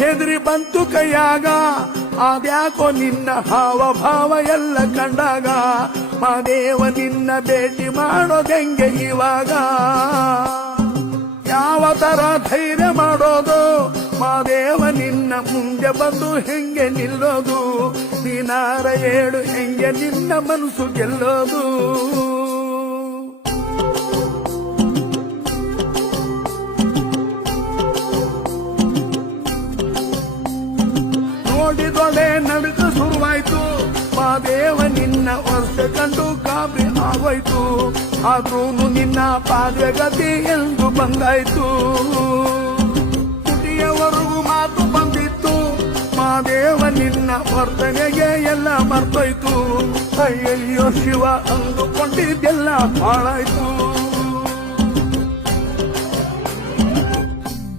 ಹೆದರಿ ಬಂತು ಕೈಯಾಗ ಅದ್ಯಾಕೋ ನಿನ್ನ ಹಾವ ಭಾವ ಎಲ್ಲ ಕಂಡಾಗ ಮಾದೇವ ನಿನ್ನ ಭೇಟಿ ಮಾಡೋದೆಂಗೆ ಇವಾಗ ಯಾವ ತರ ಧೈರ್ಯ ಮಾಡೋದು ಮಾದೇವ ನಿನ್ನ ಮುಂದೆ ಬಂದು ಹೆಂಗೆ ನಿಲ್ಲೋದು ನೀನಾರ ಹೇಳು ಹೆಂಗೆ ನಿನ್ನ ಮನಸ್ಸು ಗೆಲ್ಲೋದು ನೋಡಿದೊಡೆ ನಡುಕ ಶುರುವಾಯ್ತು ಮಾದೇವ ನಿನ್ನ ವರ್ಷ ಕಂಡು ಗಾಬರಿ ಆಗೋಯ್ತು ಆದ್ರೂ ನಿನ್ನ ಪಾದಗತಿ ಎಂದು ಬಂದಾಯ್ತು ತುಟಿಯವರೆಗೂ ಮಾತು ಬಂದಿತ್ತು ಮಾದೇವ ನಿನ್ನ ವರ್ತನೆಗೆ ಎಲ್ಲ ಮರ್ತೋಯ್ತು ಅಯ್ಯಯ್ಯೋ ಶಿವ ಅಂದುಕೊಂಡಿದ್ದೆಲ್ಲ ಹಾಳಾಯ್ತು